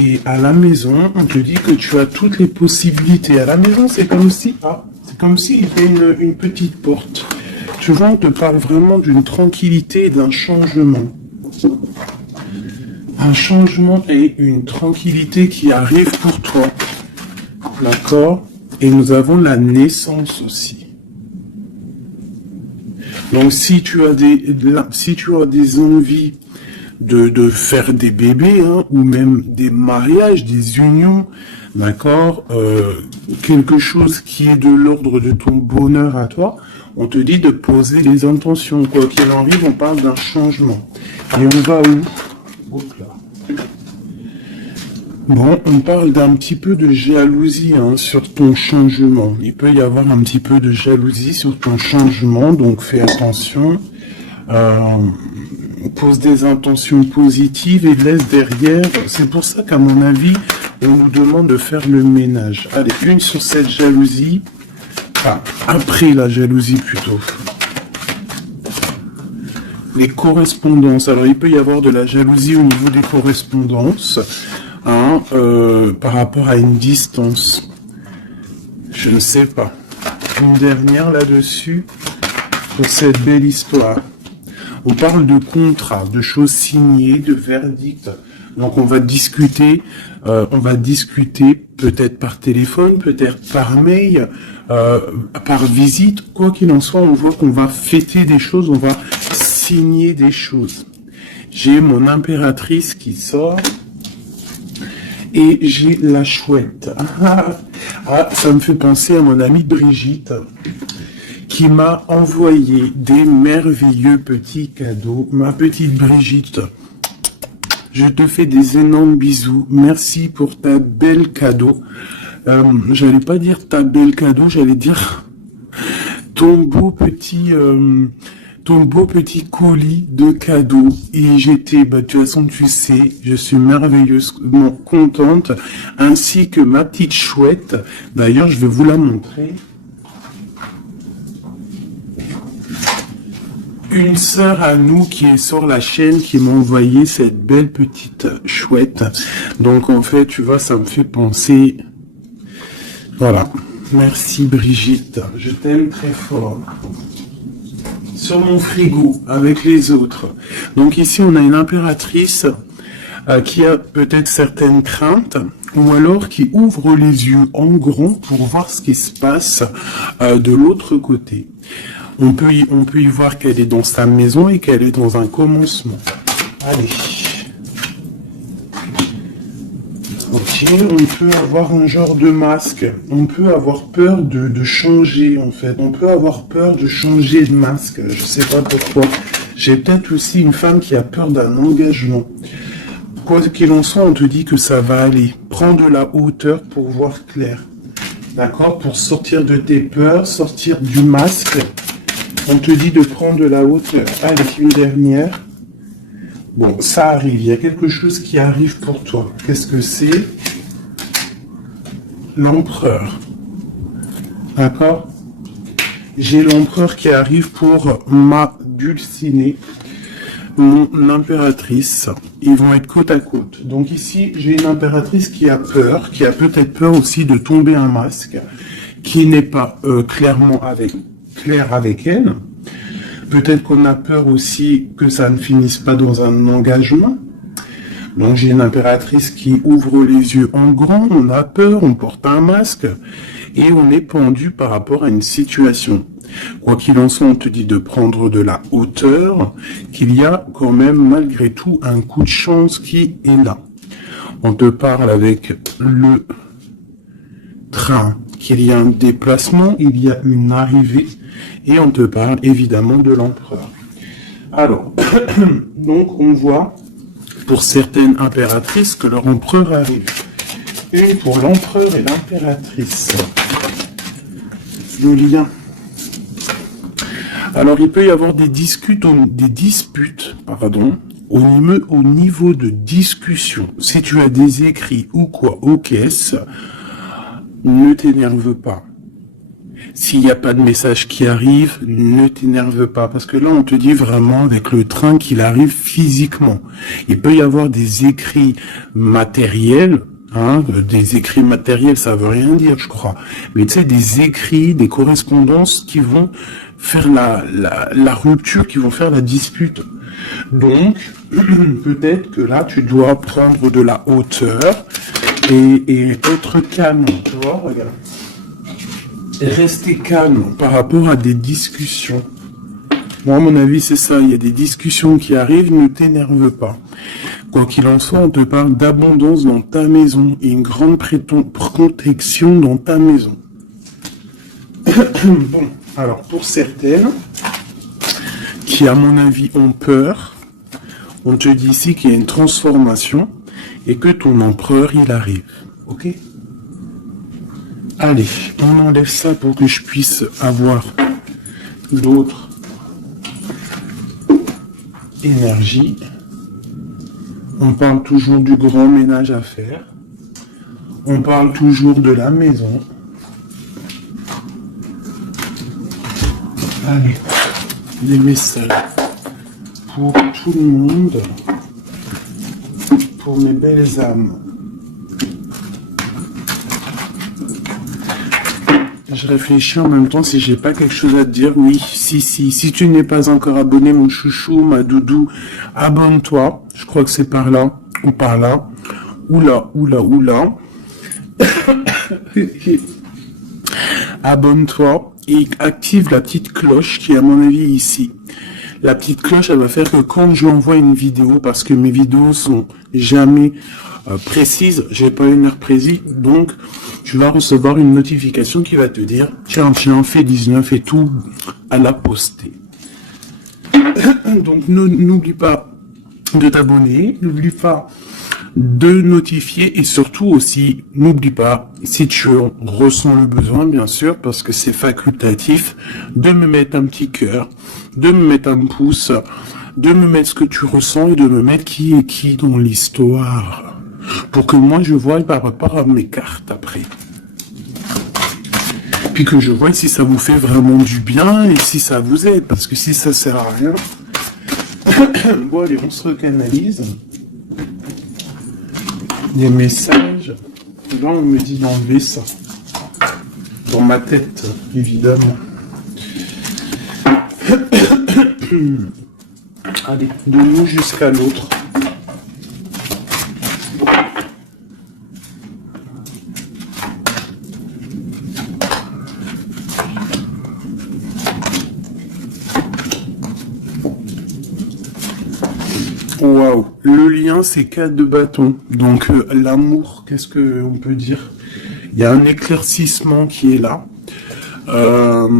Et à la maison, on te dit que tu as toutes les possibilités. À la maison, c'est comme si, il y avait une petite porte. Tu vois, on te parle vraiment d'une tranquillité et d'un changement. Un changement et une tranquillité qui arrive pour toi. D'accord? Et nous avons la naissance aussi. Donc, si tu as des envies de faire des bébés, hein, ou même des mariages, des unions, d'accord, quelque chose qui est de l'ordre de ton bonheur à toi, on te dit de poser les intentions. Quoi qu'il arrive, on parle d'un changement. Et on va où? Hop là. Bon, on parle d'un petit peu de jalousie, hein, sur ton changement. Il peut y avoir un petit peu de jalousie sur ton changement, donc fais attention. Pose des intentions positives et laisse derrière. C'est pour ça qu'à mon avis, on nous demande de faire le ménage. Allez, une sur cette jalousie. Enfin, après la jalousie plutôt. Les correspondances. Alors, il peut y avoir de la jalousie au niveau des correspondances, hein, par rapport à une distance. Je ne sais pas. Une dernière là-dessus, pour cette belle histoire. On parle de contrat, de choses signées, de verdicts. Donc on va discuter peut-être par téléphone, peut-être par mail, par visite. Quoi qu'il en soit, on voit qu'on va fêter des choses, on va signer des choses. J'ai mon impératrice qui sort et j'ai la chouette. Ah, ça me fait penser à mon amie Brigitte, qui m'a envoyé des merveilleux petits cadeaux. Ma petite Brigitte, je te fais des énormes bisous. Merci pour ta belle cadeau. J'allais pas dire ta belle cadeau, j'allais dire ton beau petit colis de cadeaux. Et j'étais, de toute façon, tu sais, je suis merveilleusement contente, ainsi que ma petite chouette. D'ailleurs, je vais vous la montrer. Une sœur à nous qui est sur la chaîne qui m'a envoyé cette belle petite chouette. Donc en fait, tu vois, ça me fait penser. Voilà. Merci Brigitte. Je t'aime très fort. Sur mon frigo, avec les autres. Donc ici, on a une impératrice qui a peut-être certaines craintes, ou alors qui ouvre les yeux en grand pour voir ce qui se passe de l'autre côté. On peut y voir qu'elle est dans sa maison et qu'elle est dans un commencement. Allez. Ok, on peut avoir un genre de masque. On peut avoir peur de changer, en fait. On peut avoir peur de changer de masque. Je sais pas pourquoi. J'ai peut-être aussi une femme qui a peur d'un engagement. Quoi qu'il en soit, on te dit que ça va aller. Prends de la hauteur pour voir clair. D'accord? Pour sortir de tes peurs, sortir du masque. On te dit de prendre de la hauteur. Allez, une dernière. Bon, ça arrive. Il y a quelque chose qui arrive pour toi. Qu'est-ce que c'est? L'empereur. D'accord? J'ai l'empereur qui arrive pour ma dulcinée, mon impératrice. Ils vont être côte à côte. Donc ici, j'ai une impératrice qui a peur, qui a peut-être peur aussi de tomber un masque, qui n'est pas clair avec elle. Peut-être qu'on a peur aussi que ça ne finisse pas dans un engagement. Donc j'ai une impératrice qui ouvre les yeux en grand, on a peur, on porte un masque et on est pendu par rapport à une situation. Quoi qu'il en soit, on te dit de prendre de la hauteur, qu'il y a quand même malgré tout un coup de chance qui est là. On te parle avec le train, qu'il y a un déplacement, il y a une arrivée, et on te parle évidemment de l'empereur. Alors, donc on voit pour certaines impératrices que leur empereur arrive. Et pour l'empereur et l'impératrice, le lien. Alors il peut y avoir des disputes, au niveau de discussion. Si tu as des écrits ou quoi aux caisses, ne t'énerve pas. S'il n'y a pas de message qui arrive, ne t'énerve pas. Parce que là, on te dit vraiment avec le train qu'il arrive physiquement. Il peut y avoir des écrits matériels. Hein, des écrits matériels, ça veut rien dire, je crois. Mais tu sais, des écrits, des correspondances qui vont faire la rupture, qui vont faire la dispute. Donc, peut-être que là, tu dois prendre de la hauteur et être calme. Tu vois, regarde. Et rester calme par rapport à des discussions. Moi, à mon avis, c'est ça. Il y a des discussions qui arrivent, ne t'énerve pas. Quoi qu'il en soit, on te parle d'abondance dans ta maison et une grande protection dans ta maison. Bon, alors pour certaines qui, à mon avis, ont peur, on te dit ici qu'il y a une transformation et que ton empereur, il arrive. Ok ? Allez, on enlève ça pour que je puisse avoir d'autres énergies. On parle toujours du grand ménage à faire. On parle toujours de la maison. Allez, les messages pour tout le monde, pour mes belles âmes. Je réfléchis en même temps si j'ai pas quelque chose à te dire. Oui, si tu n'es pas encore abonné, mon chouchou, ma doudou, abonne-toi. Je crois que c'est par là ou par là. Oula. Abonne-toi et active la petite cloche qui est à mon avis ici. La petite cloche, elle va faire que quand je envoie une vidéo, parce que mes vidéos sont jamais précises, j'ai pas une heure précise, donc tu vas recevoir une notification qui va te dire tiens, fais 19 et tout à la poster. Donc n'oublie pas de t'abonner, n'oublie pas de notifier et surtout aussi, n'oublie pas, si tu ressens le besoin, bien sûr, parce que c'est facultatif, de me mettre un petit cœur, de me mettre un pouce, de me mettre ce que tu ressens et de me mettre qui est qui dans l'histoire. Pour que moi je voie par rapport à mes cartes après. Puis que je vois si ça vous fait vraiment du bien et si ça vous aide. Parce que si ça sert à rien... Bon allez, on se recanalise. Des messages. Là on me dit d'enlever ça. Dans ma tête, évidemment. Allez, de nous jusqu'à l'autre. Waouh, le lien c'est 4 de bâton. Donc l'amour, qu'est-ce que on peut dire? Il y a un éclaircissement qui est là.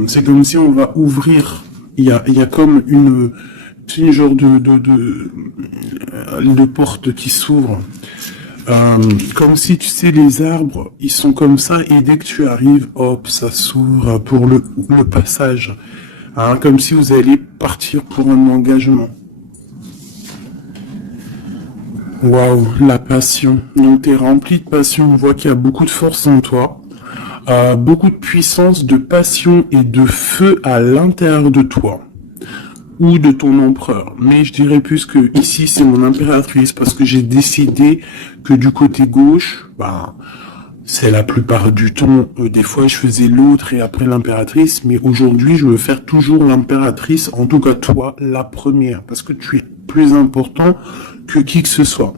C'est comme si on va ouvrir. Il y a comme une genre de porte qui s'ouvre. Comme si, tu sais, les arbres, ils sont comme ça, et dès que tu arrives, hop, ça s'ouvre pour le passage. Hein, comme si vous alliez partir pour un engagement. Waouh, la passion. Donc, tu es rempli de passion. On voit qu'il y a beaucoup de force en toi. Beaucoup de puissance, de passion et de feu à l'intérieur de toi. Ou de ton empereur. Mais je dirais plus que ici, c'est mon impératrice, parce que j'ai décidé que du côté gauche, c'est la plupart du temps, des fois je faisais l'autre et après l'impératrice, mais aujourd'hui je veux faire toujours l'impératrice, en tout cas toi, la première, parce que tu es plus important que qui que ce soit.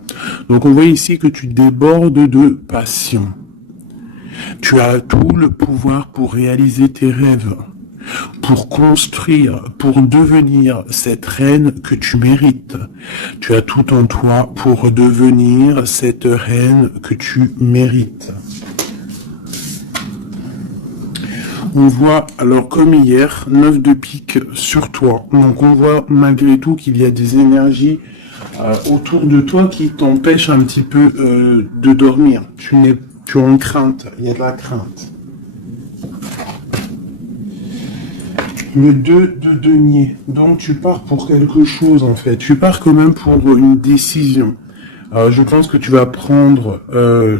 Donc on voit ici que tu débordes de passion. Tu as tout le pouvoir pour réaliser tes rêves, pour construire, pour devenir cette reine que tu mérites. Tu as tout en toi pour devenir cette reine que tu mérites. On voit, alors comme hier, 9 de pique sur toi. Donc on voit malgré tout qu'il y a des énergies autour de toi qui t'empêchent un petit peu de dormir. Tu es en crainte, il y a de la crainte. Le 2 de denier. Donc tu pars pour quelque chose en fait. Tu pars quand même pour une décision. je pense que tu vas prendre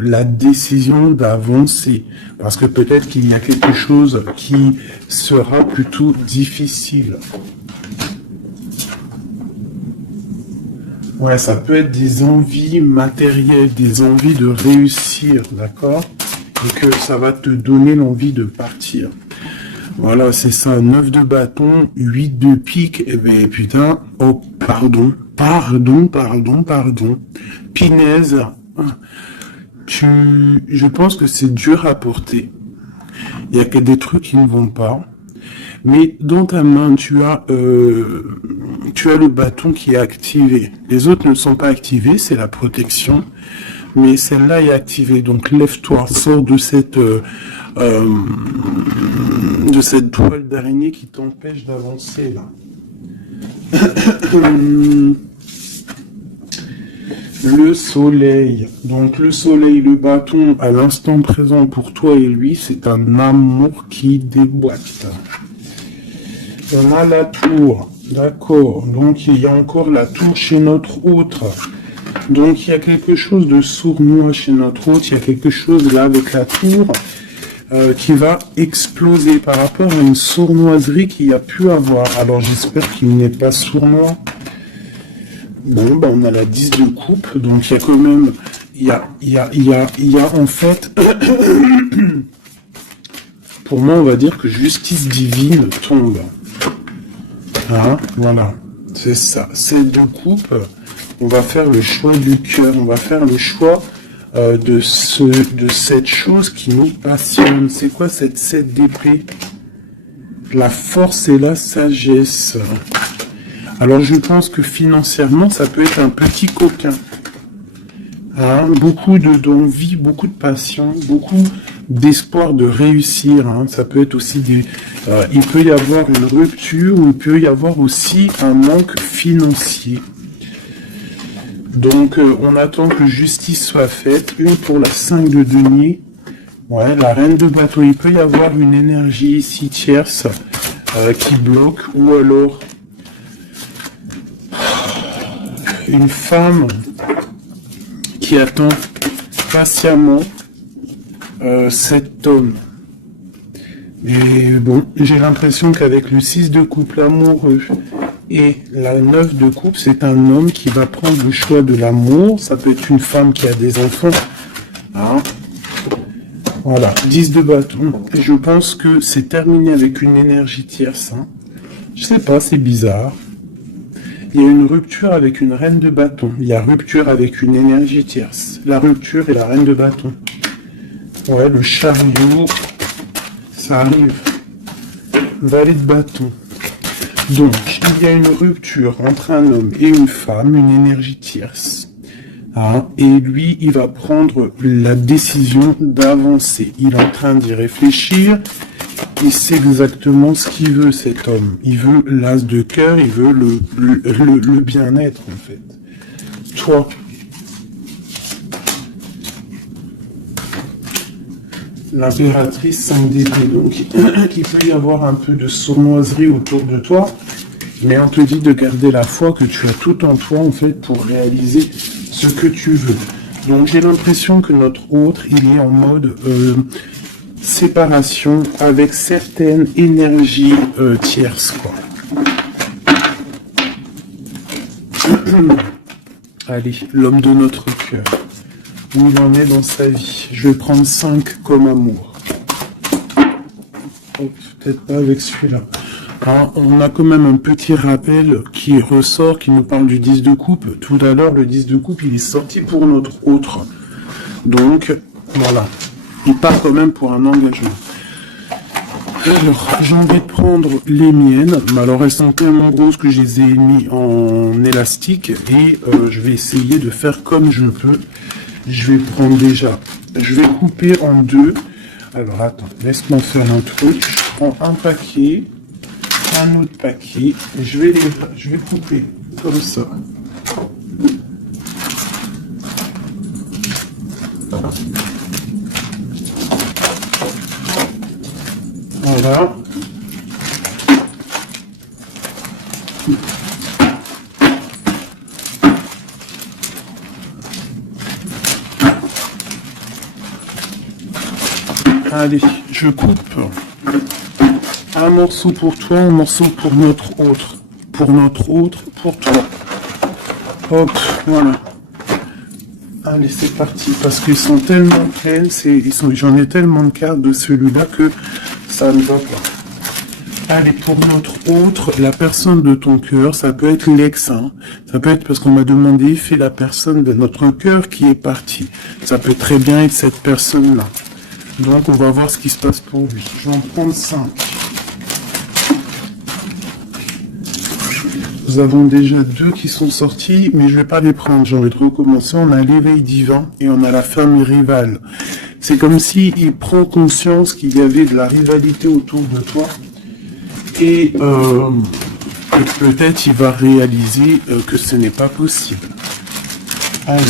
la décision d'avancer. Parce que peut-être qu'il y a quelque chose qui sera plutôt difficile. Ouais, ça peut être des envies matérielles, des envies de réussir, d'accord? Et que ça va te donner l'envie de partir. Voilà, c'est ça, 9 de bâton, 8 de pique, et ben putain, oh, pardon, Pinaise, je pense que c'est dur à porter. Il y a que des trucs qui ne vont pas. Mais dans ta main, tu as le bâton qui est activé. Les autres ne sont pas activés, c'est la protection. Mais celle-là est activée. Donc lève-toi, sors de cette toile d'araignée qui t'empêche d'avancer là. Le soleil. Donc le soleil, le bâton, à l'instant présent pour toi et lui, c'est un amour qui déboîte. On a la tour, d'accord. Donc il y a encore la tour chez notre autre. Donc il y a quelque chose de sournois chez notre autre. Il y a quelque chose là avec la tour qui va exploser par rapport à une sournoiserie qu'il y a pu avoir. Alors j'espère qu'il n'est pas sournois. Bon, ben on a la 10 de coupe. Donc il y a quand même, il y a en fait, pour moi on va dire que justice divine tombe. Hein, voilà, c'est ça. Ces deux coupes, on va faire le choix du cœur, on va faire le choix de cette chose qui nous passionne. C'est quoi cette 7 d'épée? La force et la sagesse. Alors je pense que financièrement, ça peut être un petit coquin. Hein, beaucoup d'envie, beaucoup de passion, beaucoup d'espoir de réussir. Hein. Ça peut être aussi il peut y avoir une rupture ou il peut y avoir aussi un manque financier. Donc on attend que justice soit faite. Une pour la 5 de denier. Ouais, la reine de bateau. Il peut y avoir une énergie ici tierce qui bloque, ou alors une femme qui attend patiemment cet homme. Et bon, j'ai l'impression qu'avec le 6 de coupe, l'amoureux, et la 9 de coupe, c'est un homme qui va prendre le choix de l'amour. Ça peut être une femme qui a des enfants. Hein, voilà, 10 de bâton. Et je pense que c'est terminé avec une énergie tierce. Hein. Je sais pas, c'est bizarre. Il y a une rupture avec une reine de bâton. Il y a rupture avec une énergie tierce. La rupture et la reine de bâton. Ouais, le chariot, ça arrive. Valet de bâton. Donc, il y a une rupture entre un homme et une femme, une énergie tierce. Hein, et lui, il va prendre la décision d'avancer. Il est en train d'y réfléchir. Il sait exactement ce qu'il veut, cet homme. Il veut l'as de cœur, il veut le bien-être, en fait. Toi, l'impératrice 5 d'épée, donc il peut y avoir un peu de sournoiserie autour de toi, mais on te dit de garder la foi, que tu as tout en toi, en fait, pour réaliser ce que tu veux. Donc j'ai l'impression que notre autre, il est en mode séparation avec certaines énergies tierces, quoi. Allez, l'homme de notre cœur. Où il en est dans sa vie. Je vais prendre 5 comme amour. Oh, peut-être pas avec celui-là. Alors, on a quand même un petit rappel qui ressort, qui nous parle du 10 de coupe. Tout à l'heure, le 10 de coupe, il est sorti pour notre autre. Donc, voilà. Il part quand même pour un engagement. Alors, j'ai envie de prendre les miennes, mais alors elles sont tellement grosses que je les ai mis en élastique et je vais essayer de faire comme je peux. Je vais prendre déjà, je vais couper en deux. Alors attends, laisse-moi faire un truc. Je prends un paquet, un autre paquet, et je vais couper comme ça. Voilà. Allez, je coupe un morceau pour toi, un morceau pour notre autre. Pour notre autre, pour toi. Hop, voilà. Allez, c'est parti. Parce qu'ils sont tellement pleins, j'en ai tellement de cartes de celui-là que ça ne va pas. Allez, pour notre autre, la personne de ton cœur, ça peut être l'ex, hein. Ça peut être parce qu'on m'a demandé, fais la personne de notre cœur qui est partie. Ça peut très bien être cette personne-là. Donc, on va voir ce qui se passe pour lui. Je vais en prendre 5. Nous avons déjà 2 qui sont sortis, mais je vais pas les prendre. J'ai envie de recommencer. On a l'éveil divin et on a la femme rivale. C'est comme si il prend conscience qu'il y avait de la rivalité autour de toi. Et peut-être il va réaliser que ce n'est pas possible. Allez,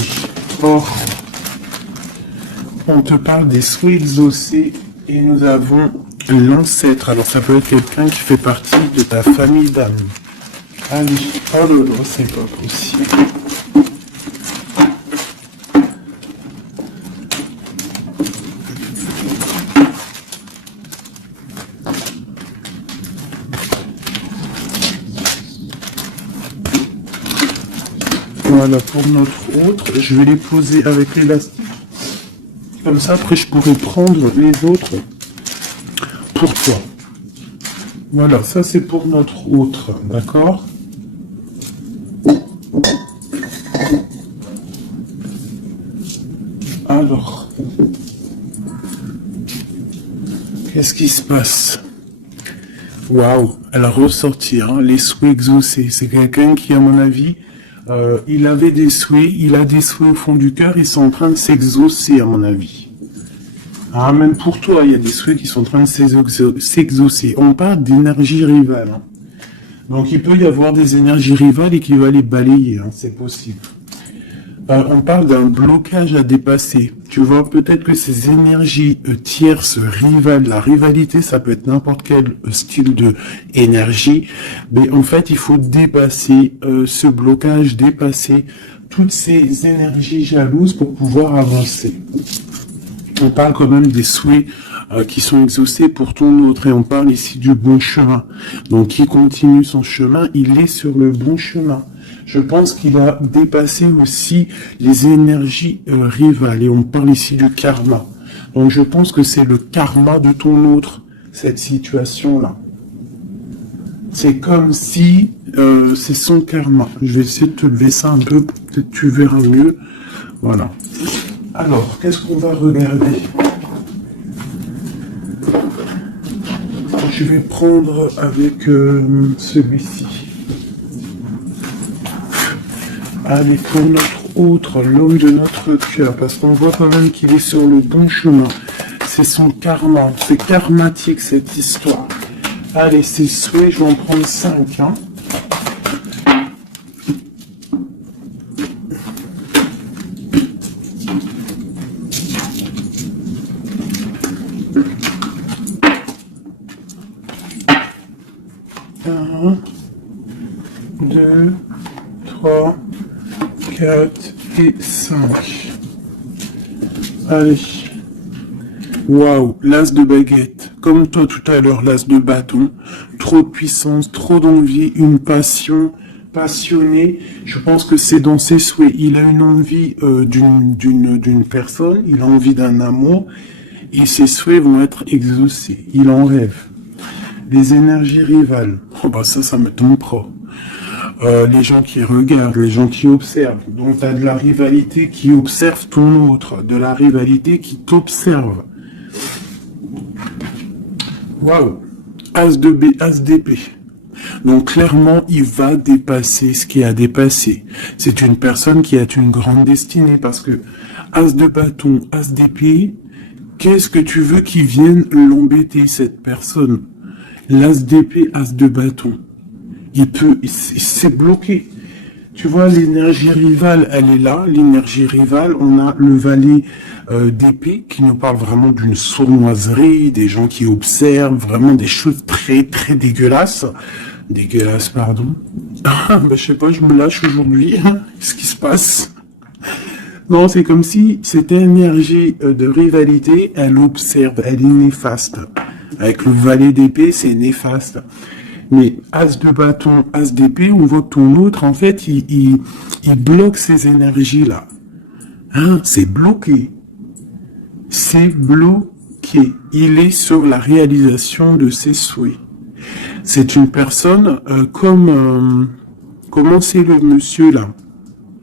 on te parle des souhaits exaucés et nous avons l'ancêtre. Alors ça peut être quelqu'un qui fait partie de ta famille d'âme. Allez, oh là là, c'est pas possible. Voilà, pour notre autre, je vais les poser avec l'élastique. Comme ça, après, je pourrai prendre les autres pour toi. Voilà, ça c'est pour notre autre, d'accord? Alors, qu'est-ce qui se passe? Waouh, elle a ressorti, hein, les souhaits exaucés. C'est quelqu'un qui, à mon avis, il avait des souhaits, il a des souhaits au fond du cœur, ils sont en train de s'exaucer, à mon avis. Ah, même pour toi, il y a des souhaits qui sont en train de s'exaucer. On parle d'énergie rivale, hein. Donc, il peut y avoir des énergies rivales et qui va les balayer, hein, c'est possible. On parle d'un blocage à dépasser. Tu vois, peut-être que ces énergies tierces, rivales, la rivalité, ça peut être n'importe quel style de énergie, mais en fait, il faut dépasser ce blocage, dépasser toutes ces énergies jalouses pour pouvoir avancer. On parle quand même des souhaits qui sont exaucés pour ton autre, et on parle ici du bon chemin. Donc, qui continue son chemin, il est sur le bon chemin. Je pense qu'il a dépassé aussi les énergies rivales, et on parle ici du karma. Donc, je pense que c'est le karma de ton autre, cette situation-là. C'est comme si c'est son karma. Je vais essayer de te lever ça un peu, peut-être tu verras mieux. Voilà. Alors, qu'est-ce qu'on va regarder? Je vais prendre avec celui-ci. Allez, pour notre autre, l'homme de notre cœur, parce qu'on voit quand même qu'il est sur le bon chemin. C'est son karma, c'est karmatique cette histoire. Allez, ses souhaits, je vais en prendre 5. Hein. Un, 2, 3, 4 et 5. Allez. Waouh, l'as de baguette. Comme toi tout à l'heure, l'as de bâton. Trop de puissance, trop d'envie, une passion, passionné. Je pense que c'est dans ses souhaits. Il a une envie d'une personne, il a envie d'un amour, et ses souhaits vont être exaucés. Il en rêve. Les énergies rivales. Oh bah ça me tombe pas. Les gens qui regardent, les gens qui observent. Donc, tu as de la rivalité qui observe ton autre, de la rivalité qui t'observe. Waouh! As de B, As d'épée. Donc, clairement, il va dépasser ce qui a dépassé. C'est une personne qui a une grande destinée parce que As de bâton, As d'épée, qu'est-ce que tu veux qu'il vienne l'embêter, cette personne? L'As d'épée, As de bâton. Il s'est bloqué. Tu vois, l'énergie rivale, elle est là. L'énergie rivale, on a le valet d'épée qui nous parle vraiment d'une sournoiserie, des gens qui observent, vraiment des choses très, très dégueulasses. Dégueulasses, pardon. Je sais pas, je me lâche aujourd'hui. Qu'est-ce qui se passe? Non, c'est comme si cette énergie de rivalité, elle observe, elle est néfaste. Avec le valet d'épée, c'est néfaste. Mais as de bâton, as d'épée, on voit que ton autre, en fait, il bloque ces énergies-là. Hein, c'est bloqué. C'est bloqué. Il est sur la réalisation de ses souhaits. C'est une personne comment c'est le monsieur là,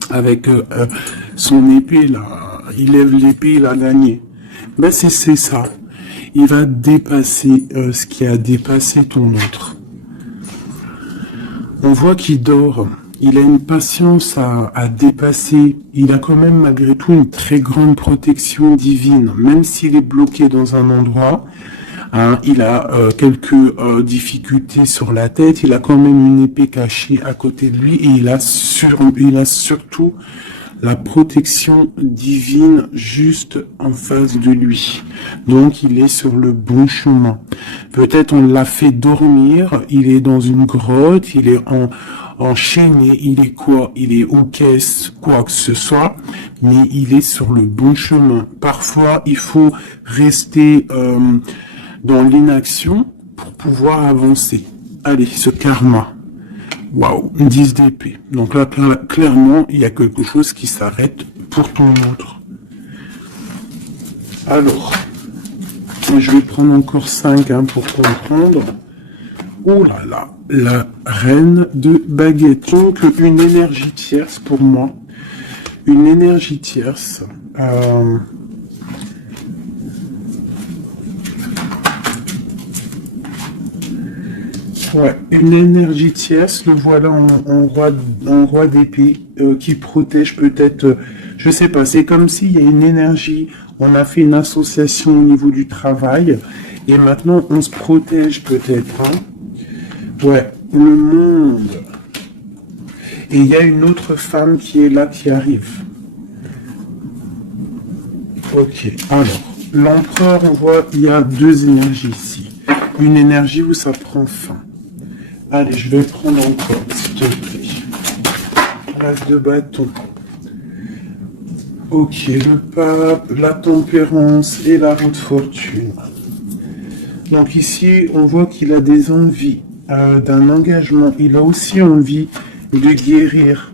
avec son épée là, il lève l'épée, il a gagné. Ben c'est ça. Il va dépasser ce qui a dépassé ton autre. On voit qu'il dort. Il a une patience à dépasser. Il a quand même malgré tout une très grande protection divine. Même s'il est bloqué dans un endroit, hein, il a quelques difficultés sur la tête. Il a quand même une épée cachée à côté de lui. Et il a surtout la protection divine juste en face de lui. Donc il est sur le bon chemin. Peut-être on l'a fait dormir. Il est dans une grotte. Il est enchaîné, il est quoi? Il est aux caisses, quoi que ce soit, mais il est sur le bon chemin. Parfois, il faut rester dans l'inaction pour pouvoir avancer. Allez, ce karma. Waouh, 10 d'épée. Donc là, clairement, il y a quelque chose qui s'arrête pour ton autre. Alors, je vais prendre encore 5 pour comprendre. Oh là là, la reine de baguette. Donc, une énergie tierce pour moi. Une énergie tierce. Ouais, une énergie tierce, le voilà en roi d'épée qui protège peut-être, je sais pas, c'est comme s'il y a une énergie, on a fait une association au niveau du travail et maintenant on se protège peut-être. Hein. Ouais, le monde. Et il y a une autre femme qui est là, qui arrive. Ok, alors, l'empereur, on voit, il y a 2 énergies ici. Une énergie où ça prend fin. Allez, je vais prendre encore, s'il te plaît. L'as de bâton. Ok, le pape, la tempérance et la roue de fortune. Donc ici, on voit qu'il a des envies d'un engagement. Il a aussi envie de guérir.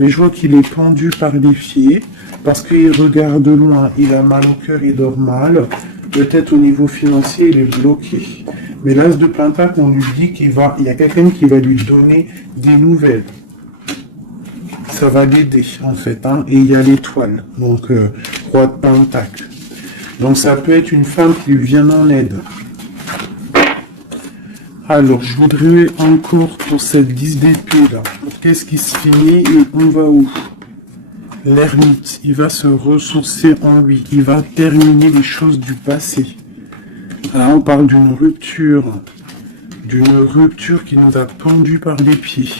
Mais je vois qu'il est pendu par les pieds parce qu'il regarde loin. Il a mal au cœur, il dort mal. Peut-être au niveau financier, il est bloqué. Mais l'as de pentacle, on lui dit il y a quelqu'un qui va lui donner des nouvelles. Ça va l'aider, en fait. Hein. Et il y a l'étoile, donc roi de pentacle. Donc ça peut être une femme qui lui vient en aide. Alors, je voudrais encore pour cette 10 d'épée là. Qu'est-ce qui se finit et on va où? L'ermite, il va se ressourcer en lui. Il va terminer les choses du passé. Là, on parle d'une rupture qui nous a pendu par les pieds.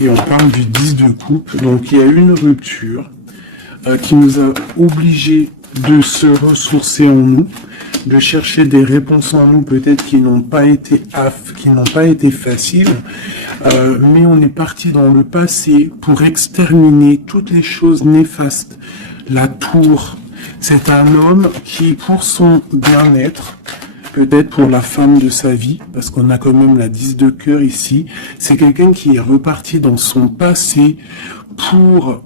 Et on parle du 10 de coupe. Donc, il y a une rupture qui nous a obligés de se ressourcer en nous, de chercher des réponses en nous, peut-être qui n'ont pas été faciles, mais on est parti dans le passé pour exterminer toutes les choses néfastes. La tour, c'est un homme qui, pour son bien-être, peut-être pour la femme de sa vie, parce qu'on a quand même la 10 de cœur ici, c'est quelqu'un qui est reparti dans son passé pour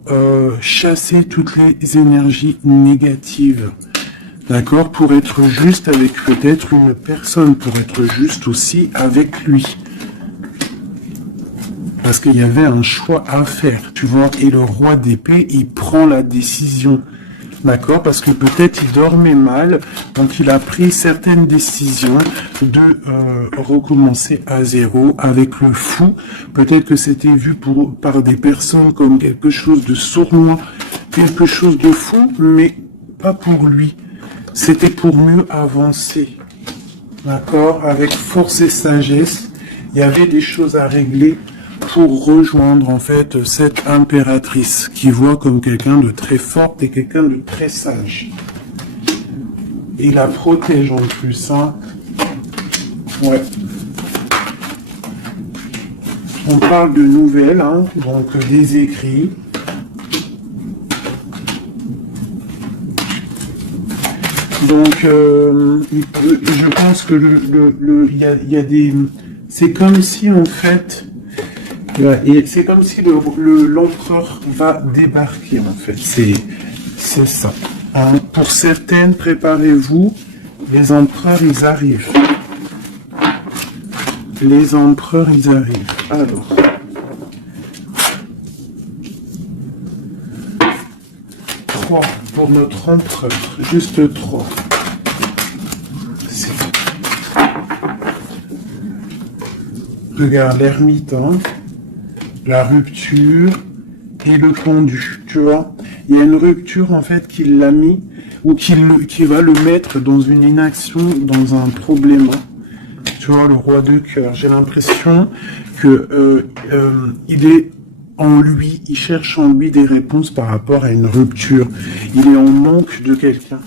chasser toutes les énergies négatives. D'accord? Pour être juste avec peut-être une personne, pour être juste aussi avec lui. Parce qu'il y avait un choix à faire, tu vois. Et le roi d'épée, il prend la décision. D'accord? Parce que peut-être il dormait mal, donc il a pris certaines décisions de recommencer à zéro avec le fou. Peut-être que c'était vu par des personnes comme quelque chose de sournois, quelque chose de fou, mais pas pour lui. C'était pour mieux avancer. D'accord? Avec force et sagesse, il y avait des choses à régler pour rejoindre en fait cette impératrice qui voit comme quelqu'un de très forte et quelqu'un de très sage. Et la protège en plus, hein. Ouais. On parle de nouvelles, hein, donc des écrits. Donc, je pense que il y a des, c'est comme si en fait, et c'est comme si l'empereur va débarquer en fait. C'est ça. Hein, pour certaines, préparez-vous, les empereurs ils arrivent. Les empereurs ils arrivent. Alors. 3 pour notre empereur, juste 3. Regarde l'ermite, hein, la rupture et le pendu, tu vois. Il y a une rupture en fait qu'il l'a mis ou qui va le mettre dans une inaction, dans un problème. Tu vois, le roi de cœur. J'ai l'impression que il est en lui, il cherche en lui des réponses par rapport à une rupture. Il est en manque de quelqu'un.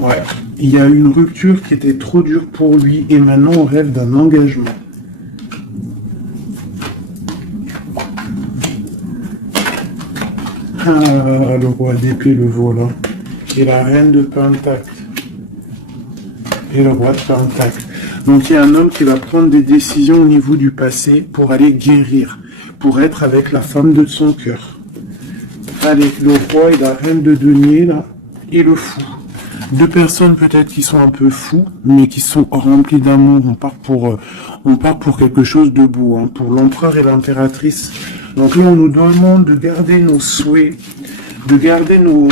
Ouais. Il y a une rupture qui était trop dure pour lui et maintenant on rêve d'un engagement. Ah, le roi d'épée, le voilà. Et la reine de Pentacle. Et le roi de Pentacle. Donc il y a un homme qui va prendre des décisions au niveau du passé pour aller guérir, pour être avec la femme de son cœur. Allez, le roi et la reine de denier, là, et le fou. Deux personnes peut-être qui sont un peu fous, mais qui sont remplies d'amour. On part pour quelque chose de beau, hein, pour l'empereur et l'impératrice. Donc là, on nous demande de garder nos souhaits, de garder nos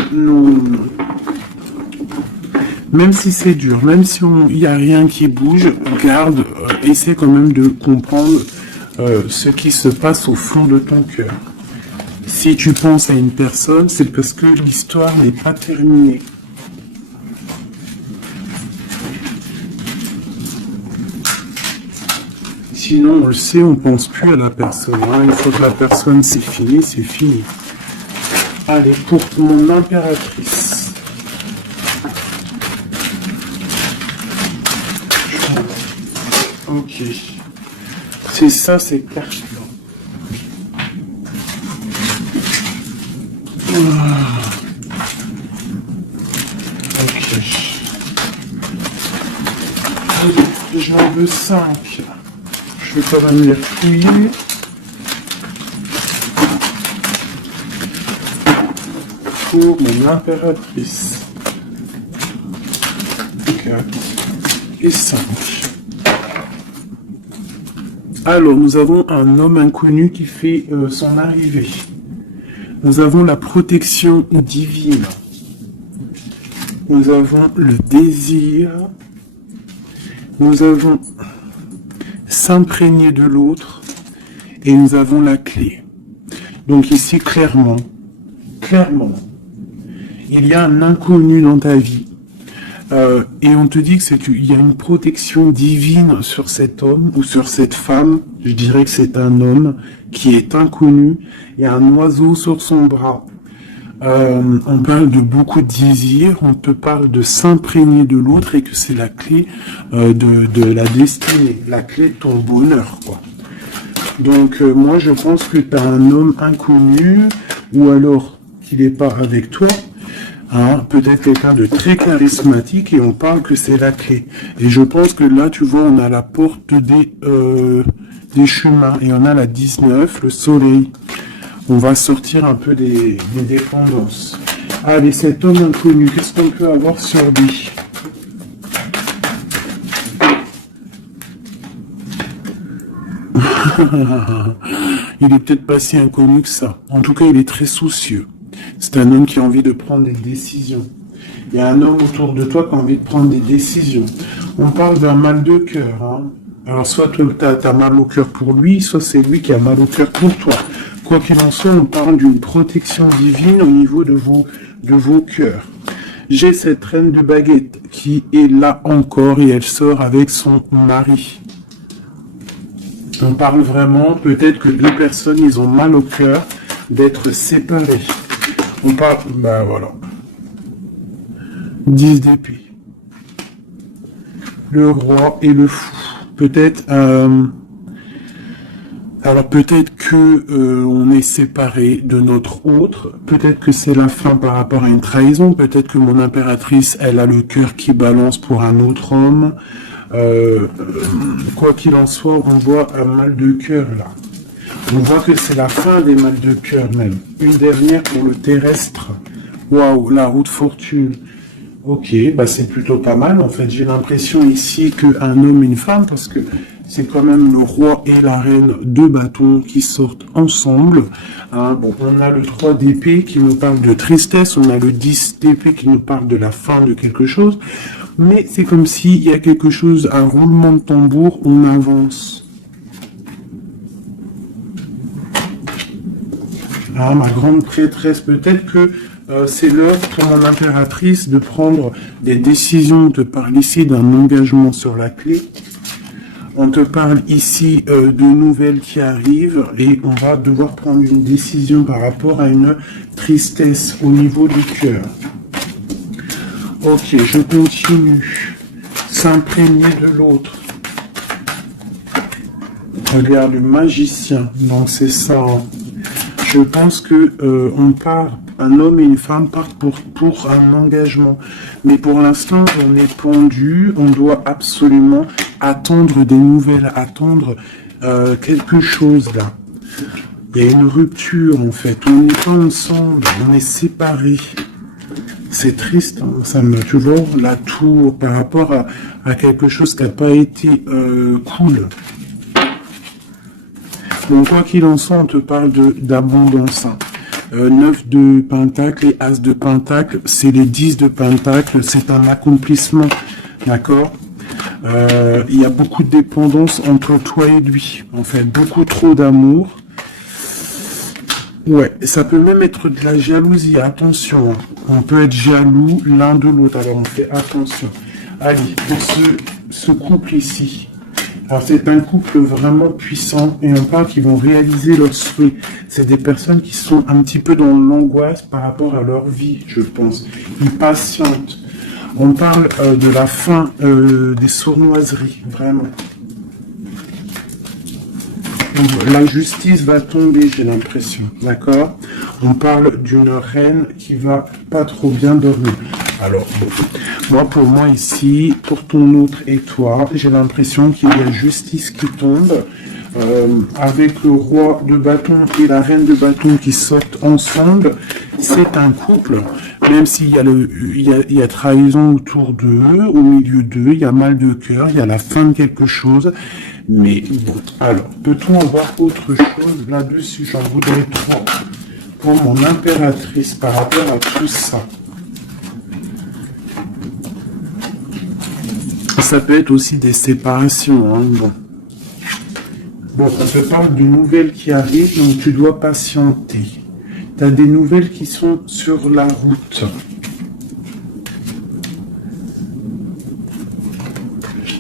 même si c'est dur, même si il n'y a rien qui bouge, garde, essaie quand même de comprendre ce qui se passe au fond de ton cœur. Si tu penses à une personne, c'est parce que l'histoire n'est pas terminée. Sinon, on le sait, on pense plus à la personne. Hein. Une fois que la personne c'est fini, c'est fini. Allez, pour mon impératrice. Ok. C'est ça, c'est carte. Ok. Allez, j'en veux 5. Je vais quand même les fouiller. Pour mon impératrice. 4 et 5. Alors, nous avons un homme inconnu qui fait son arrivée. Nous avons la protection divine. Nous avons le désir. Nous avons s'imprégner de l'autre. Et nous avons la clé. Donc ici, clairement, il y a un inconnu dans ta vie. Et on te dit qu'il y a une protection divine sur cet homme ou sur cette femme. Je dirais que c'est un homme qui est inconnu. Il y a un oiseau sur son bras. On parle de beaucoup de désirs. On te parle de s'imprégner de l'autre et que c'est la clé de la destinée, la clé de ton bonheur, quoi. Donc moi je pense que tu as un homme inconnu ou alors qu'il n'est pas avec toi. Hein, peut-être quelqu'un de très charismatique et on parle que c'est la clé. Et je pense que là, tu vois, on a la porte des chemins et on a la 19, le soleil. On va sortir un peu des dépendances. Allez, cet homme inconnu, qu'est-ce qu'on peut avoir sur lui? Il est peut-être pas si inconnu que ça. En tout cas, il est très soucieux. C'est un homme qui a envie de prendre des décisions. Il y a un homme autour de toi qui a envie de prendre des décisions. On parle d'un mal de cœur. Hein. Alors, soit tu as mal au cœur pour lui, soit c'est lui qui a mal au cœur pour toi. Quoi qu'il en soit, on parle d'une protection divine au niveau de vos cœurs. J'ai cette reine de baguette qui est là encore et elle sort avec son mari. On parle vraiment, peut-être que deux personnes, ils ont mal au cœur d'être séparés. On parle, ben voilà. 10 d'épée. Le roi et le fou. Peut-être Alors peut-être que on est séparé de notre autre, peut-être que c'est la fin par rapport à une trahison, peut-être que mon impératrice, elle a le cœur qui balance pour un autre homme. Quoi qu'il en soit, on voit un mal de cœur là. On voit que c'est la fin des mal de cœur même. Une dernière pour le terrestre. Waouh, la roue de fortune. Ok, bah c'est plutôt pas mal. En fait, j'ai l'impression ici qu'un homme et une femme, parce que c'est quand même le roi et la reine de bâtons qui sortent ensemble. Hein, bon, on a le 3 d'épée qui nous parle de tristesse, on a le 10 d'épée qui nous parle de la fin de quelque chose. Mais c'est comme s'il y a quelque chose, un roulement de tambour, on avance. Ah, ma grande prêtresse, peut-être que c'est l'heure pour mon impératrice de prendre des décisions. On te parle ici d'un engagement sur la clé. On te parle ici de nouvelles qui arrivent et on va devoir prendre une décision par rapport à une tristesse au niveau du cœur. Ok, je continue. S'imprégner de l'autre. Regarde, le magicien. Donc c'est ça. Hein. Je pense que on part, un homme et une femme partent pour un engagement. Mais pour l'instant, on est pendu, on doit absolument attendre des nouvelles, attendre quelque chose là. Il y a une rupture en fait, on n'est pas ensemble, on est séparés. C'est triste, hein, ça me, tu vois, la tour par rapport à quelque chose qui n'a pas été cool. Donc, quoi qu'il en soit, on te parle d'abondance. 9 de pentacle et as de pentacle, c'est les 10 de pentacle, c'est un accomplissement, d'accord. Il y a beaucoup de dépendance entre toi et lui, en fait, beaucoup trop d'amour. Ouais, ça peut même être de la jalousie, attention, on peut être jaloux l'un de l'autre, alors on fait attention. Allez, pour ce couple ici, alors c'est un couple vraiment puissant et on parle qu'ils vont réaliser leurs souhaits. C'est des personnes qui sont un petit peu dans l'angoisse par rapport à leur vie, je pense. Ils patientent. On parle de la fin des sournoiseries, vraiment. La justice va tomber, j'ai l'impression, d'accord? On parle d'une reine qui va pas trop bien dormir. Alors, moi, pour moi ici, pour ton autre et toi, j'ai l'impression qu'il y a justice qui tombe, avec le roi de bâton et la reine de bâton qui sortent ensemble. C'est un couple, même s'il y a il y a trahison autour d'eux, au milieu d'eux, il y a mal de cœur, il y a la fin de quelque chose. Mais bon, alors, peut-on avoir autre chose là-dessus? J'en voudrais trop pour mon impératrice par rapport à tout ça. Ça peut être aussi des séparations, hein, bon. Bon, on te parle de nouvelles qui arrivent, donc tu dois patienter. Tu as des nouvelles qui sont sur la route.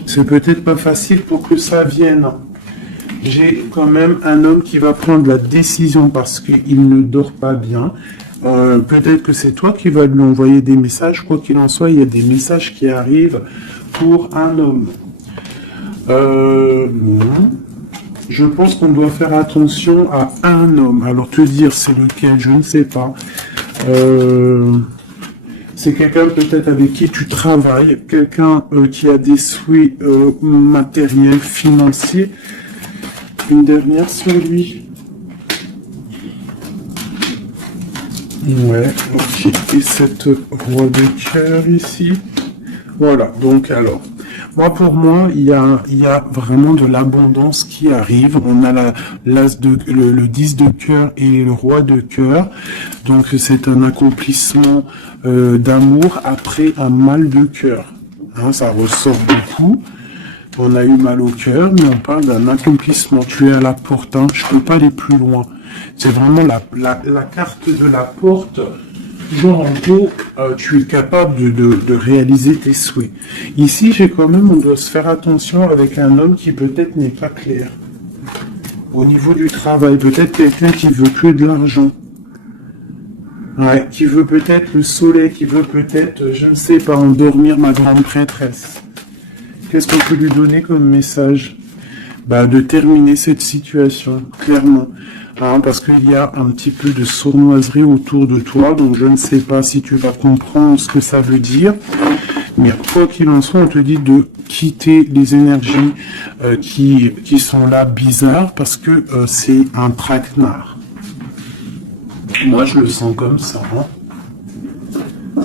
C'est peut-être pas facile pour que ça vienne. J'ai quand même un homme qui va prendre la décision parce qu'il ne dort pas bien. Peut-être que c'est toi qui vas lui envoyer des messages. Quoi qu'il en soit, il y a des messages qui arrivent pour un homme. Je pense qu'on doit faire attention à un homme. Alors te dire c'est lequel, je ne sais pas. C'est quelqu'un peut-être avec qui tu travailles, quelqu'un qui a des souhaits matériels, financiers. Une dernière sur lui. Ouais, ok. Et cette roi de cœur ici. Voilà, donc alors. Moi, pour moi, il y a vraiment de l'abondance qui arrive. On a le 10 de cœur et le roi de cœur. Donc, c'est un accomplissement d'amour après un mal de cœur. Hein, ça ressort beaucoup. On a eu mal au cœur, mais on parle d'un accomplissement. Tu es à la porte, hein. Je peux pas aller plus loin. C'est vraiment la carte de la porte. Genre, en gros, tu es capable de réaliser tes souhaits. Ici, on doit se faire attention avec un homme qui peut-être n'est pas clair. Au niveau du travail, peut-être quelqu'un qui veut que de l'argent. Ouais, qui veut peut-être le soleil, qui veut peut-être, je ne sais pas, endormir ma grande prêtresse. Qu'est-ce qu'on peut lui donner comme message? de terminer cette situation, clairement. Hein, parce qu'il y a un petit peu de sournoiserie autour de toi, donc je ne sais pas si tu vas comprendre ce que ça veut dire. Mais quoi qu'il en soit, on te dit de quitter les énergies qui sont là bizarres, parce que c'est un traquenard. Moi, je le sens comme ça. Hein.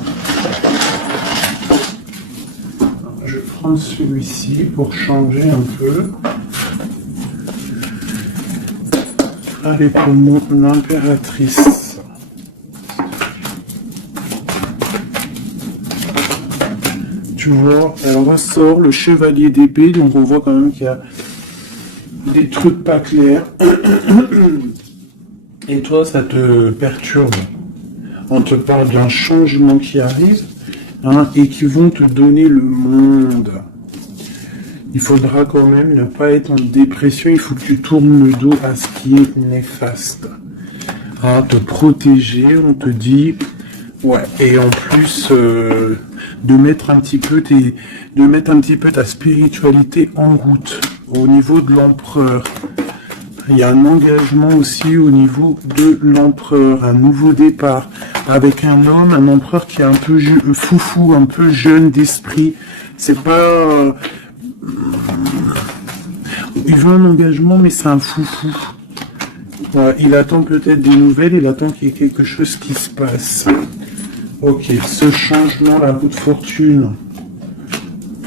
Je prends celui-ci pour changer un peu. Allez, pour mon impératrice. Tu vois, elle ressort le chevalier d'épée, donc on voit quand même qu'il y a des trucs pas clairs. Et toi, ça te perturbe. On te parle d'un changement qui arrive, hein, et qui vont te donner le monde. Il faudra quand même ne pas être en dépression, il faut que tu tournes le dos à ce qui est néfaste. Hein, te protéger, on te dit, ouais, et en plus de mettre un petit peu ta spiritualité en route au niveau de l'empereur. Il y a un engagement aussi au niveau de l'empereur, un nouveau départ avec un homme, un empereur qui est un peu foufou, un peu jeune d'esprit. C'est pas il veut un engagement, mais c'est un foufou. Ouais, il attend peut-être des nouvelles, il attend qu'il y ait quelque chose qui se passe. Ok, ce changement, la roue de fortune.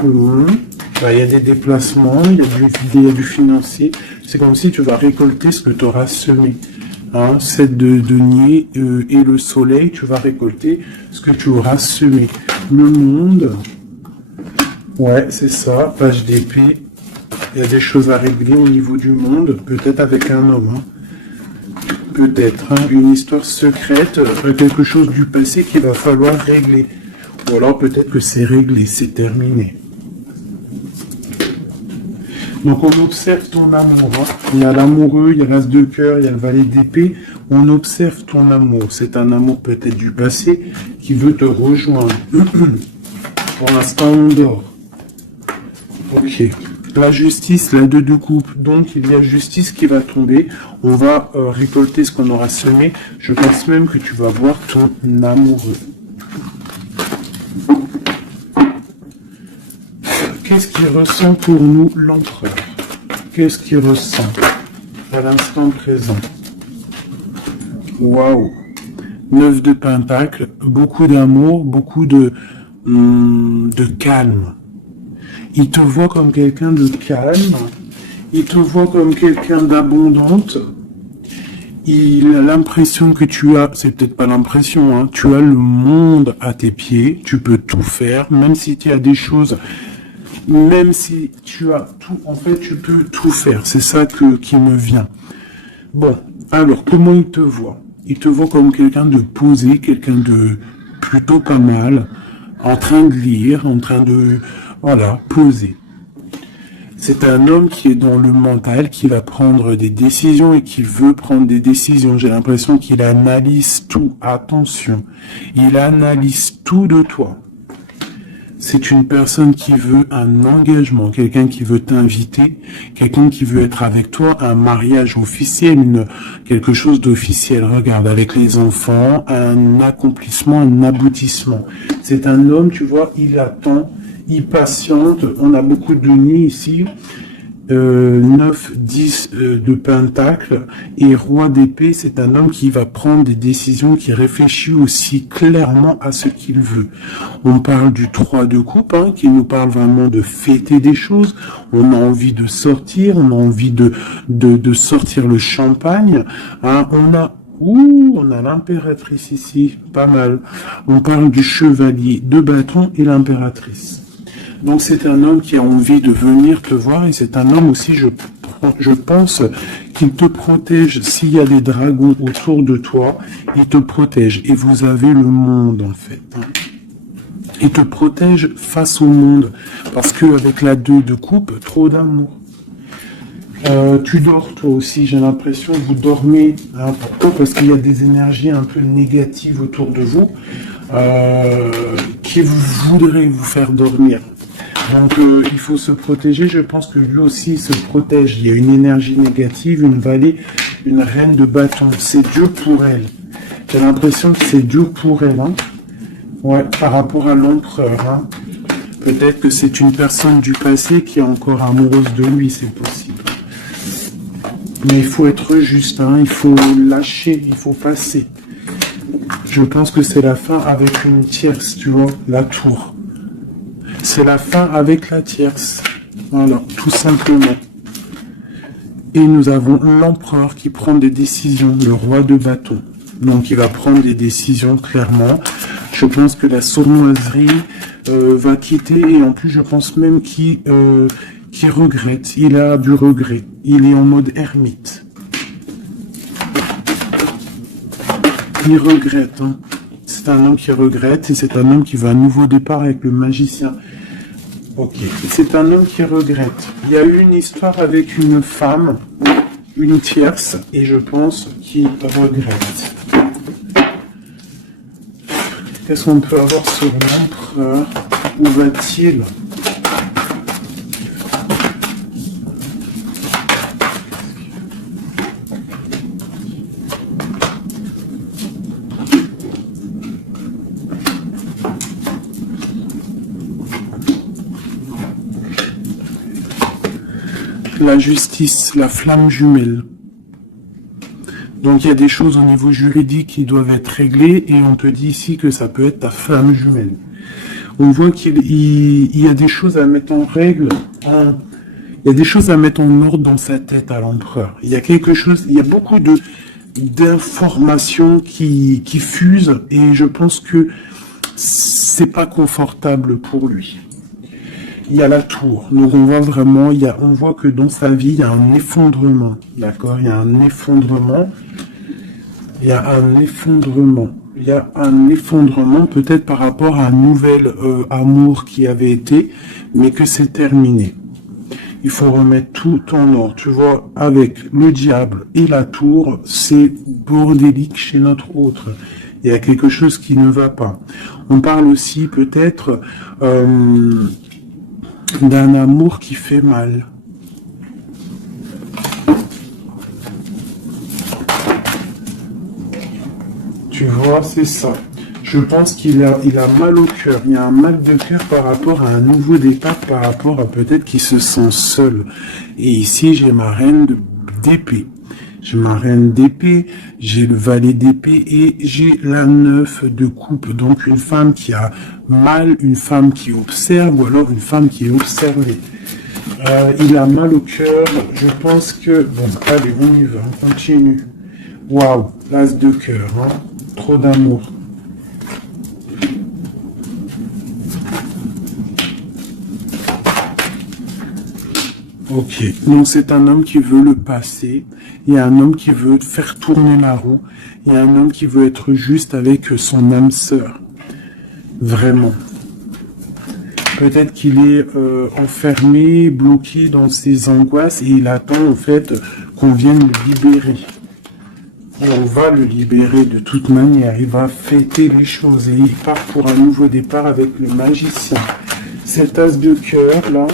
Il y a des déplacements, il y a du financier. C'est comme si tu vas récolter ce que tu auras semé. Hein, 7 de denier et le soleil, tu vas récolter ce que tu auras semé. Le monde, ouais, c'est ça, page d'épée. Il y a des choses à régler au niveau du monde, peut-être avec un homme. Hein. Peut-être, hein, une histoire secrète, quelque chose du passé qu'il va falloir régler. Ou alors peut-être que c'est réglé, c'est terminé. Donc on observe ton amour. Hein. Il y a l'amoureux, il y a l'as de cœur, il y a le valet d'épée. On observe ton amour. C'est un amour peut-être du passé qui veut te rejoindre. Pour l'instant, on dort. Ok. La justice, la 2 de coupe. Donc il y a justice qui va tomber. On va récolter ce qu'on aura semé. Je pense même que tu vas voir ton amoureux. Qu'est-ce qu'il ressent pour nous, l'empereur? Qu'est-ce qu'il ressent à l'instant présent? Waouh! 9 de pentacles, beaucoup d'amour, beaucoup de calme. Il te voit comme quelqu'un de calme, il te voit comme quelqu'un d'abondante. Il a l'impression que tu as, c'est peut-être pas l'impression, hein, tu as le monde à tes pieds, tu peux tout faire, même si tu as des choses, même si tu as tout, en fait, tu peux tout faire. C'est ça qui me vient. Bon, alors, comment il te voit? Il te voit comme quelqu'un de posé, quelqu'un de plutôt pas mal, en train de lire, en train de, voilà, posé. C'est un homme qui est dans le mental, qui va prendre des décisions et qui veut prendre des décisions. J'ai l'impression qu'il analyse tout. Attention, il analyse tout de toi. C'est une personne qui veut un engagement, quelqu'un qui veut t'inviter, quelqu'un qui veut être avec toi, un mariage officiel, quelque chose d'officiel. Regarde, avec les enfants, un accomplissement, un aboutissement. C'est un homme, tu vois, il attend, il patiente. On a beaucoup de nids ici. 9, 10 de pentacle et roi d'épée, c'est un homme qui va prendre des décisions, qui réfléchit aussi clairement à ce qu'il veut. On parle du 3 de coupe, hein, qui nous parle vraiment de fêter des choses. On a envie de sortir, on a envie de sortir le champagne. Hein, on a l'impératrice ici, pas mal. On parle du chevalier de bâton et l'impératrice. Donc c'est un homme qui a envie de venir te voir et c'est un homme aussi, je pense, qu'il te protège. S'il y a des dragons autour de toi, il te protège. Et vous avez le monde en fait. Il te protège face au monde. Parce qu'avec la 2 de coupe, trop d'amour. Tu dors toi aussi, j'ai l'impression que vous dormez. Hein, pourquoi? Parce qu'il y a des énergies un peu négatives autour de vous qui voudraient vous faire dormir. Donc il faut se protéger, je pense que lui aussi il se protège. Il y a une énergie négative, une vallée, une reine de bâton. C'est Dieu pour elle. J'ai l'impression que c'est Dieu pour elle. Hein. Ouais, par rapport à l'empereur. Hein. Peut-être que c'est une personne du passé qui est encore amoureuse de lui, c'est possible. Mais il faut être juste, hein. Il faut lâcher, il faut passer. Je pense que c'est la fin avec une tierce, tu vois, la tour. C'est la fin avec la tierce. Voilà, tout simplement. Et nous avons l'empereur qui prend des décisions, le roi de bâton. Donc il va prendre des décisions clairement. Je pense que la sournoiserie va quitter et en plus je pense même qu'il regrette. Il a du regret. Il est en mode ermite. Il regrette. Hein. C'est un homme qui regrette et c'est un homme qui va à nouveau départ avec le magicien. Ok, c'est un homme qui regrette. Il y a eu une histoire avec une femme, une tierce, et je pense qu'il regrette. Qu'est-ce qu'on peut avoir sur l'empereur? Où va-t-il? La justice, la flamme jumelle. Donc il y a des choses au niveau juridique qui doivent être réglées et on te dit ici que ça peut être ta flamme jumelle. On voit qu'il y a des choses à mettre en règle, il y a des choses à mettre en ordre dans sa tête à l'empereur. Il y a quelque chose, il y a beaucoup d'informations qui fusent et je pense que c'est pas confortable pour lui. Il y a la tour, donc on voit vraiment, on voit que dans sa vie, il y a un effondrement, d'accord? Il y a un effondrement, il y a un effondrement, il y a un effondrement peut-être par rapport à un nouvel amour qui avait été, mais que c'est terminé. Il faut remettre tout en ordre, tu vois, avec le diable et la tour, c'est bordélique chez notre autre. Il y a quelque chose qui ne va pas. On parle aussi peut-être d'un amour qui fait mal. Tu vois, c'est ça. Je pense qu'il a mal au cœur. Il y a un mal de cœur par rapport à un nouveau départ, par rapport à peut-être qu'il se sent seul. Et ici, j'ai ma reine d'épée. J'ai ma reine d'épée, j'ai le valet d'épée et j'ai la 9 de coupe. Donc une femme qui a mal, une femme qui observe ou alors une femme qui est observée. Il a mal au cœur. Je pense que... Bon, allez, on y va, on continue. Waouh, l'as de cœur, hein. Trop d'amour. Ok, donc c'est un homme qui veut le passé, il y a un homme qui veut faire tourner la roue, il y a un homme qui veut être juste avec son âme sœur. Vraiment. Peut-être qu'il est enfermé, bloqué dans ses angoisses et il attend en fait qu'on vienne le libérer. Et on va le libérer de toute manière, il va fêter les choses et il part pour un nouveau départ avec le magicien. Cet as de cœur là,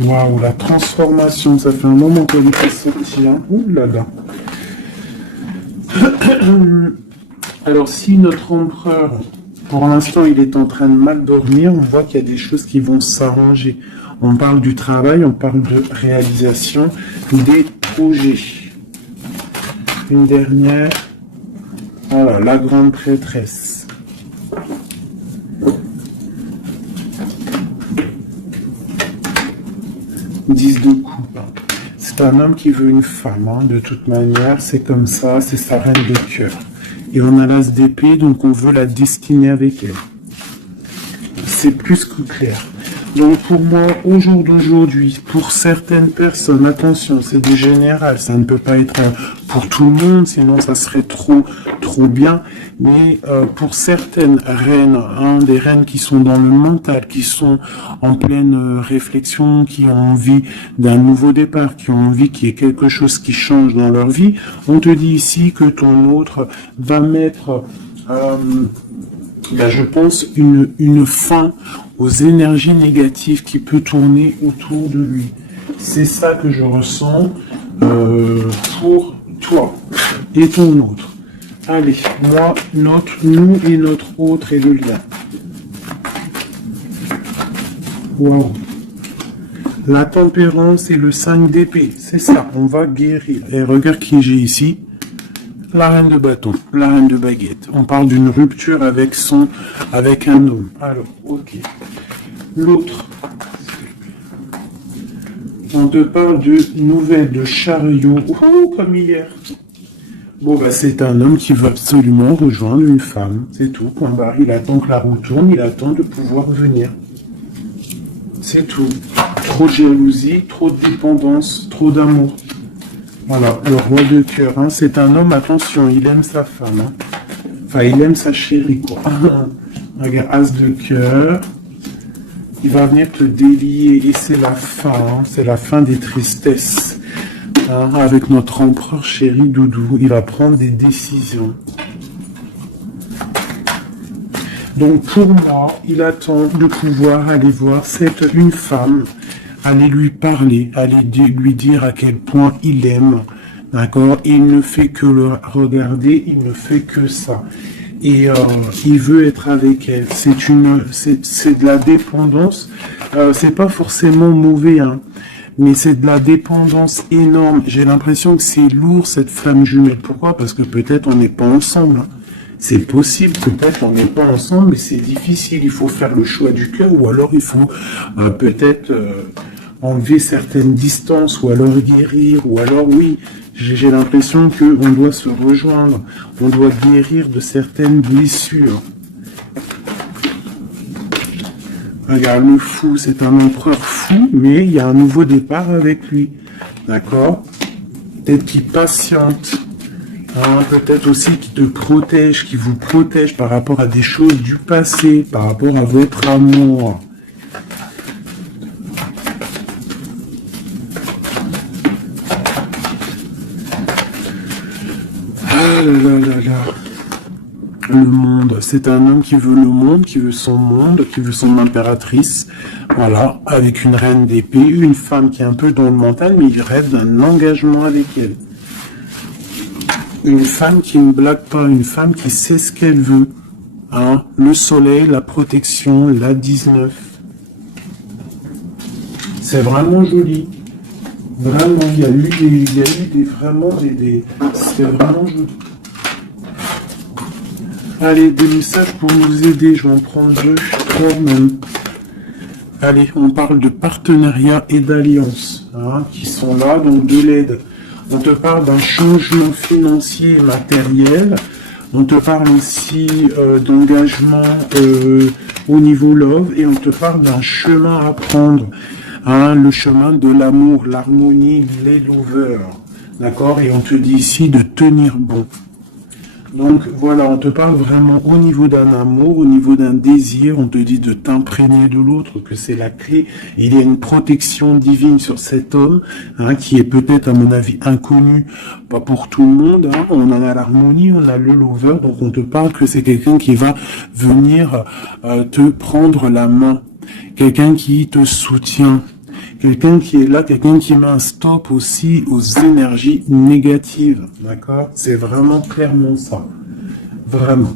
waouh, la transformation, ça fait un moment qu'elle est sortie, hein. Ouh là là. Alors si notre empereur, pour l'instant, il est en train de mal dormir, on voit qu'il y a des choses qui vont s'arranger. On parle du travail, on parle de réalisation, des projets. Une dernière, voilà, la grande prêtresse. 10 de coupe. C'est un homme qui veut une femme, hein, de toute manière, c'est comme ça, c'est sa reine de cœur. Et on a l'as d'épée, donc on veut la destiner avec elle. C'est plus que clair. Donc pour moi, au jour d'aujourd'hui, pour certaines personnes, attention, c'est du général, ça ne peut pas être pour tout le monde, sinon ça serait trop bien. Mais pour certaines reines, hein, des reines qui sont dans le mental, qui sont en pleine réflexion, qui ont envie d'un nouveau départ, qui ont envie qu'il y ait quelque chose qui change dans leur vie, on te dit ici que ton autre va mettre il y a, je pense, une fin aux énergies négatives qui peut tourner autour de lui. C'est ça que je ressens pour toi et ton autre. Allez, moi, notre, nous et notre autre et le lien. Wow. La tempérance et le 5 d'épée, c'est ça, on va guérir. Et regarde qui j'ai ici. La reine de bâton, la reine de baguette. On parle d'une rupture avec un homme. Alors, ok. L'autre. On te parle de nouvelles de chariot. Oh, comme hier. Bon, bah, c'est un homme qui veut absolument rejoindre une femme. C'est tout. Point barre. Il attend que la roue tourne, il attend de pouvoir venir. C'est tout. Trop de jalousie, trop de dépendance, trop d'amour. Voilà, le roi de cœur, hein. C'est un homme, attention, il aime sa femme. Hein. Enfin, il aime sa chérie, quoi. Regarde, as de cœur. Il va venir te délier et c'est la fin, hein. C'est la fin des tristesses. Hein. Avec notre empereur chéri Doudou, il va prendre des décisions. Donc pour moi, il attend de pouvoir aller voir une femme, aller lui parler, aller lui dire à quel point il aime, d'accord? Il ne fait que le regarder, il ne fait que ça. Et il veut être avec elle. C'est de la dépendance. C'est pas forcément mauvais, hein, mais c'est de la dépendance énorme. J'ai l'impression que c'est lourd cette flamme jumelle. Pourquoi? Parce que peut-être on n'est pas ensemble. Hein. C'est possible, peut-être on n'est pas ensemble, mais c'est difficile. Il faut faire le choix du cœur, ou alors il faut peut-être enlever certaines distances, ou alors guérir, ou alors oui, j'ai l'impression qu'on doit se rejoindre, on doit guérir de certaines blessures. Regarde, le fou, c'est un empereur fou, mais il y a un nouveau départ avec lui. D'accord? Peut-être qu'il patiente. Hein, peut-être aussi qui te protège, qui vous protège par rapport à des choses du passé, par rapport à votre amour. Ah là là là là. Le monde, c'est un homme qui veut le monde, qui veut son monde, qui veut son impératrice. Voilà, avec une reine d'épée, une femme qui est un peu dans le mental, mais il rêve d'un engagement avec elle. Une femme qui ne blague pas, une femme qui sait ce qu'elle veut. Hein? Le soleil, la protection, la 19. C'est vraiment joli. Vraiment, il y a eu vraiment des c'est vraiment joli. Allez, des messages pour nous aider. Je vais en prendre 2, 3 même. Allez, on parle de partenariat et d'alliance, hein, qui sont là, donc de l'aide. On te parle d'un changement financier et matériel. On te parle aussi d'engagement au niveau love. Et on te parle d'un chemin à prendre. Hein, le chemin de l'amour, l'harmonie, les lovers. D'accord? Et on te dit ici de tenir bon. Donc voilà, on te parle vraiment au niveau d'un amour, au niveau d'un désir, on te dit de t'imprégner de l'autre, que c'est la clé. Il y a une protection divine sur cet homme, hein, qui est peut-être à mon avis inconnu, pas pour tout le monde. Hein. On en a l'harmonie, on a le lover, donc on te parle que c'est quelqu'un qui va venir te prendre la main, quelqu'un qui te soutient. Quelqu'un qui est là, quelqu'un qui met un stop aussi aux énergies négatives, d'accord? C'est vraiment clairement ça, vraiment.